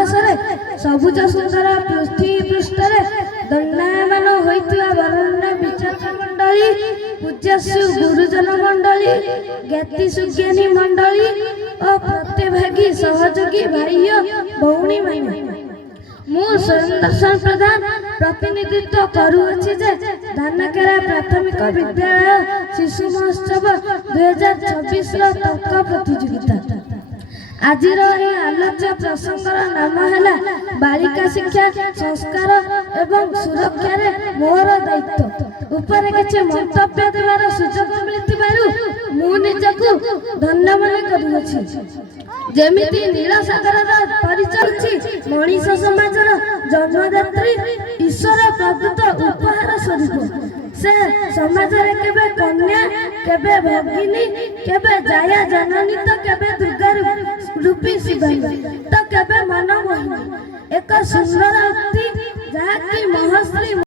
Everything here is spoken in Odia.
ମହାକାଶରେ ସବୁଜ ସୁନ୍ଦର ପୃଥ୍ୱୀ ପୃଷ୍ଠରେ ଦଣ୍ଡାୟମାନ ହୋଇଥିବା ବରେଣ୍ୟ ବିଚାରକ ମଣ୍ଡଳୀ, ପୂଜ୍ୟଶ୍ରୀ ଗୁରୁଜନ ମଣ୍ଡଳୀ, ଜ୍ଞାତି ସୁଜ୍ଞାନୀ ମଣ୍ଡଳୀ ଓ ପ୍ରତ୍ୟଭାଗୀ ସହଯୋଗୀ ଭାଇ ଓ ଭଉଣୀମାନେ, ମୁଁ ସ୍ୱୟଂ ଦର୍ଶନ ପ୍ରଧାନ ପ୍ରତିନିଧିତ୍ୱ କରୁଅଛି ଯେ ଧାନକେରା ପ୍ରାଥମିକ ବିଦ୍ୟାଳୟ ଶିଶୁ ମହୋତ୍ସବ 2024ର ତର୍କ ପ୍ରତିଯୋଗିତା। ଆଜିର ଏହି ଆଲୋଚ୍ୟ ପ୍ରସଙ୍ଗର ନାମ ହେଲା ବାଳିକା ଶିକ୍ଷା, ସଂସ୍କାର ଏବଂ ସୁରକ୍ଷାରେ ମୋର ଦାୟିତ୍ୱ ଉପରେ କିଛି ମନ୍ତବ୍ୟ ଦେବାର ସୁଯୋଗ ମିଳିଥିବାରୁ ମୁଁ ନିଜକୁ ଧନ୍ୟ ମନେ କରୁଅଛି। ଯେମିତି ନୀଳସାଗରର ପରିଚୟ ଅଛି ମଣିଷ ସମାଜର ଜନ୍ମଦାତ୍ରୀ, ଈଶ୍ୱର ପ୍ରଦତ୍ତ ଉପହାର ସ୍ୱରୂପ। ସେ ସମାଜରେ କେବେ କନ୍ୟା, କେବେ ଭଗିନୀ, କେବେ ଜାୟା ଜନନୀ ତ କେବେ ଦୁର୍ଗା ରୂପୀ ଶିବାନୀ ତ କେବେ ମନମୋହିନୀ। ଏକ ସୁନ୍ଦର ଉକ୍ତି ଯାହାକି ମହର୍ଷି